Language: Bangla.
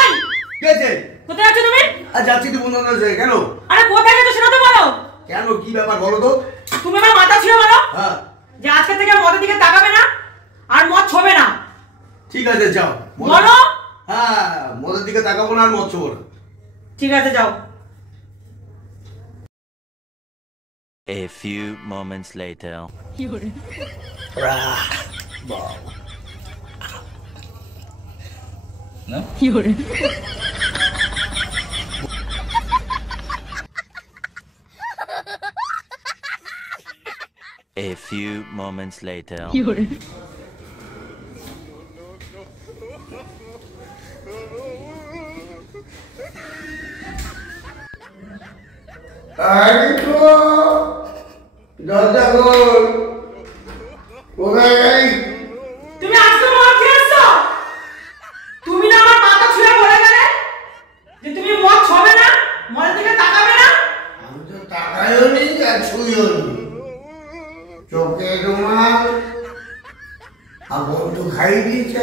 এই কে আছে? কোথায় আছো তুমি? যাচ্ছি তো বন্ধু আছে। কেন? আরে কোথায় গেছো সেটা তো বলো। কেন, কি ব্যাপার বলো তো? তুমি আমার মাথা ছুঁয়ে বলো হ্যাঁ যে আজকে থেকে মদের দিকে তাকাবে না আর মদ ছবে না। ঠিক আছে যাও বলো। হ্যাঁ, মদের দিকে তাকাবো না আর মদ ছবো না। ঠিক আছে যাও। A few moments later. No? A few moments later. দরজা খোল। কোথায় গেলি? তুমি আজকে মদ খেয়েছো? তুমি না আমার মাথা ছুঁয়ে বলে গেলে যে তুমি মদ ছবে না, মদের দিকে তাকাবে না। আমি তো তাকাইও নি আর ছুঁইও নি। চোখে রুমাল আর বন্ধু খাইয়ে দিয়েছে।